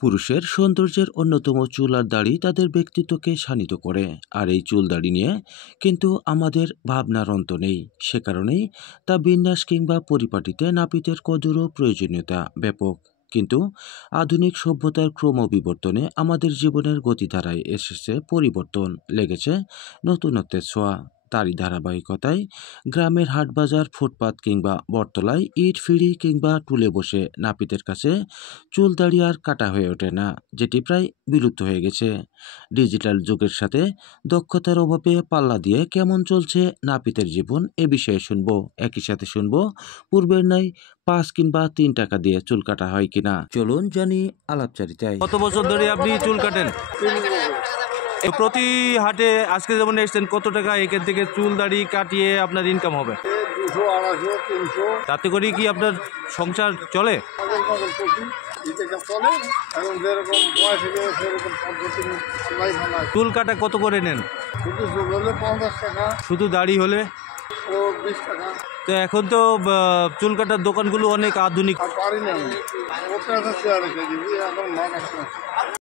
পুরুষের সৌন্দর্যের অন্যতম চুল আর দাড়ি তাদের ব্যক্তিত্বকে শানিত করে। আর এই চুল দাড়ি নিয়ে কিন্তু আমাদের ভাবনার অন্ত নেই। সে কারণেই তা বিন্যাস কিংবা পরিপাটিতে নাপিতের কদর ও প্রয়োজনীয়তা ব্যাপক। কিন্তু আধুনিক সভ্যতার ক্রমবিবর্তনে আমাদের জীবনের গতিধারায় এসেছে পরিবর্তন, লেগেছে নতুনত্বের ছোঁয়া। তারই ধারাবাহিকতায় গ্রামের হাটবাজার, ফুটপাত কিংবা বটতলায় ইট ফিরি কিংবা টুলে বসে নাপিতের কাছে চুল দাড়ি আর কাটা হয়ে ওঠে না, যেটি প্রায় বিলুপ্ত হয়ে গেছে। ডিজিটাল যুগের সাথে দক্ষতার অভাবে পাল্লা দিয়ে কেমন চলছে নাপিতের জীবন, এ বিষয়ে শুনবো। একই সাথে শুনবো পূর্বের নাই 5 কিংবা 3 টাকা দিয়ে চুল কাটা হয় কিনা। চলুন জানি আলাপচারিতায়। কত বছর ধরে আপনি চুল কাটেন? প্রতি হাটে আজকে যেমন এসছেন, কত টাকা এখান থেকে চুল দাড়ি কাটিয়ে আপনার ইনকাম হবে? 200, 250, 300। তাতে করে কি আপনার সংসার চলে? চলে। এখন যেরকম বয়স হয়ে গেছে সেরকম পদ্ধতি আল্লাহ ভালো। চুল কাটা কত করে নেন? শুধু চুল হলে 50 টাকা, শুধু দাড়ি হলে? ও 20 টাকা। তো এখন তো চুল কাটার দোকানগুলো অনেক আধুনিক। আর পারি না আমি, ওটা একটা চেয়ার রেখে দিবি, এখন মাছ আসছে।